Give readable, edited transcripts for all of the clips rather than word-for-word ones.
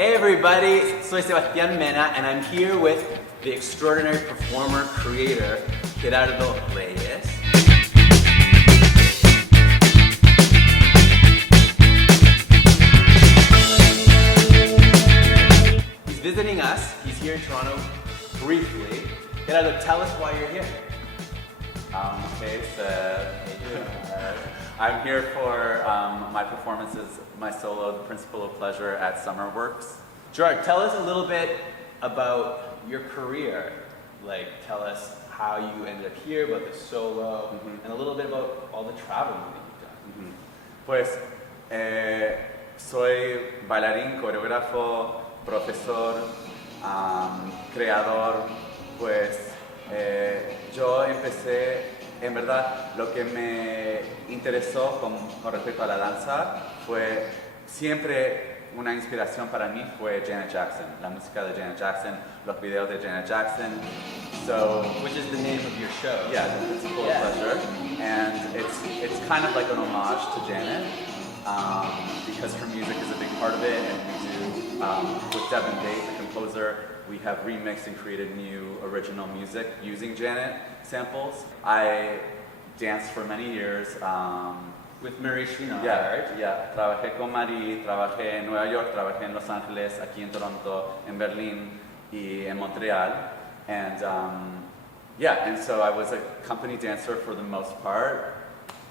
Hey everybody, soy Sebastian Mena and I'm here with the extraordinary performer, creator, Gerard Reyes. He's visiting us, he's here in Toronto briefly. Gerardo, tell us why you're here. Okay, so I'm here for my performances, my solo, The Principle of Pleasure at Summerworks. Gerard, tell us a little bit about your career. Like, tell us how you ended up here, about the solo, and a little bit about all the traveling that you've done. Pues soy bailarín, coreógrafo, profesor, creador. Pues yo empecé, en verdad, lo que me interesó con respecto a la danza fue siempre una inspiración para mí fue Janet Jackson, la música de Janet Jackson, los videos de Janet Jackson. So, which is the name of your show? Yeah, The Principle of Pleasure, and it's kind of like an homage to Janet because her music is a big part of it, and we do with Devin Bate, the composer. We have remixed and created new original music using Janet samples. I danced for many years. With Marie Chouinard. Yeah. Trabajé con Marie, trabajé en Nueva York, trabajé en Los Ángeles, aquí en Toronto, en Berlín y en Montreal. And and so I was a company dancer for the most part,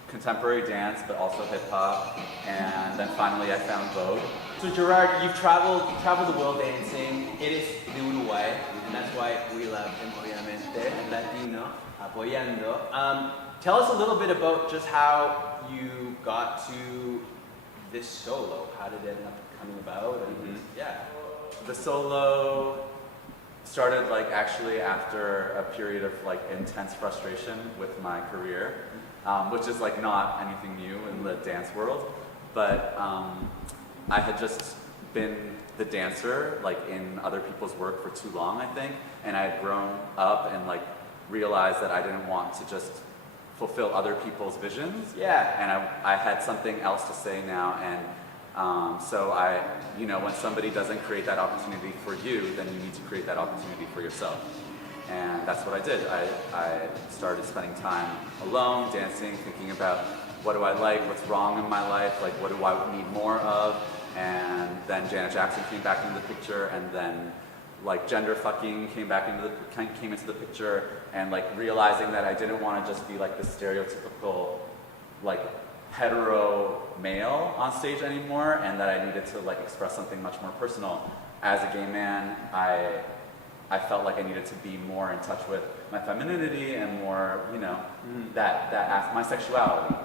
contemporary dance, but also hip hop. And then finally I found Vogue. So Gerard, you've traveled the world dancing. Eres de Uruguay, and that's why we love him, obviamente, Latino, apoyando. Tell us a little bit about just how you got to this solo. How did it end up coming about? And The solo started actually after a period of intense frustration with my career, which is not anything new in the dance world. But I had just been the dancer in other people's work for too long, I think, and I had grown up and realized that I didn't want to just fulfill other people's visions. Yeah. And I had something else to say now, and so when somebody doesn't create that opportunity for you, then you need to create that opportunity for yourself. And that's what I did. I started spending time alone, dancing, thinking about what do I like, what's wrong in my life, what do I need more of, and then Janet Jackson came back into the picture, and then gender fucking came into the picture, and realizing that I didn't want to just be the stereotypical hetero male on stage anymore, and that I needed to express something much more personal. As a gay man, I felt like I needed to be more in touch with my femininity and more, my sexuality.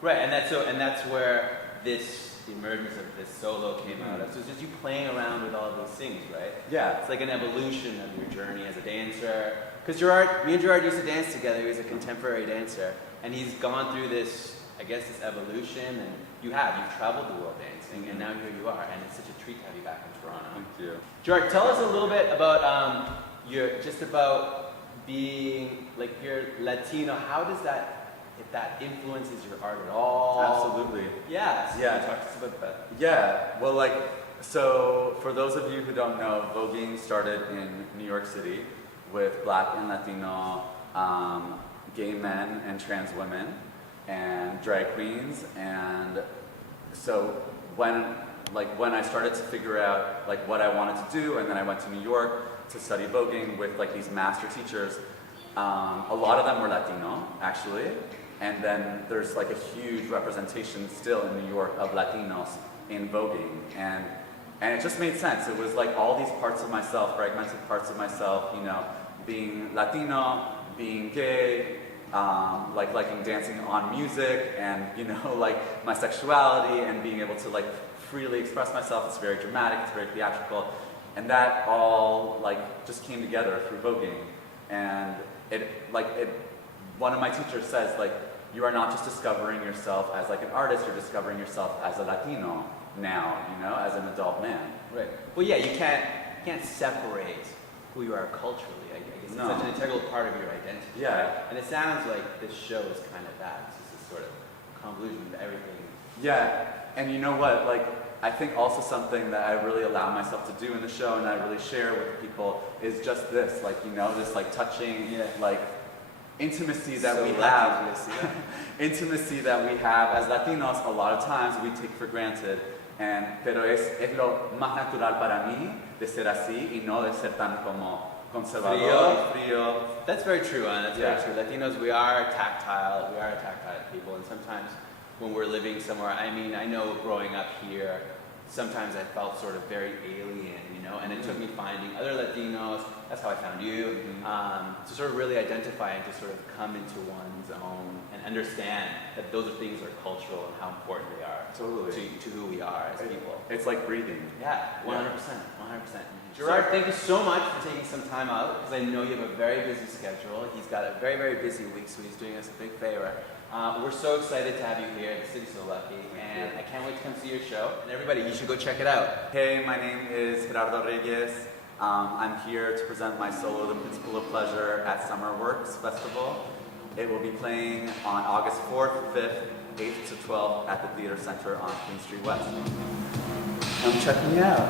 Right, and that's where the emergence of this solo came out. So it's just you playing around with all of those things, right? Yeah. It's like an evolution of your journey as a dancer. Because me and Gerard used to dance together. He was a contemporary dancer, and he's gone through this evolution. And you've traveled the world dancing, and now here you are. And it's such a treat to have you back in Toronto. Thank you. Gerard, tell us a little bit about about being you're Latino. How does that? If that influences your art at all? Absolutely. Yeah. Talk to us about that. Yeah. Well, so for those of you who don't know, voguing started in New York City with Black and Latino gay men and trans women and drag queens. And so when I started to figure out what I wanted to do, and then I went to New York to study voguing with these master teachers, a lot of them were Latino, actually. And then there's a huge representation still in New York of Latinos in voguing, and it just made sense. It was all these parts of myself, fragmented parts of myself, being Latino, being gay, liking dancing on music, and my sexuality, and being able to freely express myself. It's very dramatic, it's very theatrical, and that all just came together through voguing. And one of my teachers says you are not just discovering yourself as an artist, you're discovering yourself as a Latino now, as an adult man. Right. Well, yeah, you can't separate who you are culturally. I guess No. It's such an integral part of your identity. Yeah. Right? And it sounds like this show is kind of that. It's just this sort of convolution of everything. Yeah, and you know what, I think also something that I really allow myself to do in the show and I really share with people is just this, like, you know, this like touching, like intimacy that So we lucky have. to see that. Intimacy that we have as Latinos, a lot of times we take for granted. Pero es lo más natural para mí de ser así y no de ser tan como conservador, frío. That's very true, Anna. That's Yeah. very true. Latinos, we are tactile. We are a tactile people, and sometimes when we're living somewhere, I mean, I know growing up here, sometimes I felt sort of very alien, you know, and it took me finding other Latinos. That's how I found you, to sort of really identify and to sort of come into one's own and understand that those are things that are cultural and how important they are Totally. to who we are as people. It's like breathing. Yeah, 100%, 100%. Gerard, thank you so much for taking some time out, because I know you have a very busy schedule. He's got a very, very busy week, so he's doing us a big favor. We're so excited to have you here. The city's so lucky, and I can't wait to come see your show. And everybody, you should go check it out. Hey, my name is Gerard Reyes. I'm here to present my solo, The Principle of Pleasure, at Summerworks Festival. It will be playing on August 4th, 5th, 8th to 12th at the Theater Center on Queen Street West. Come check me out.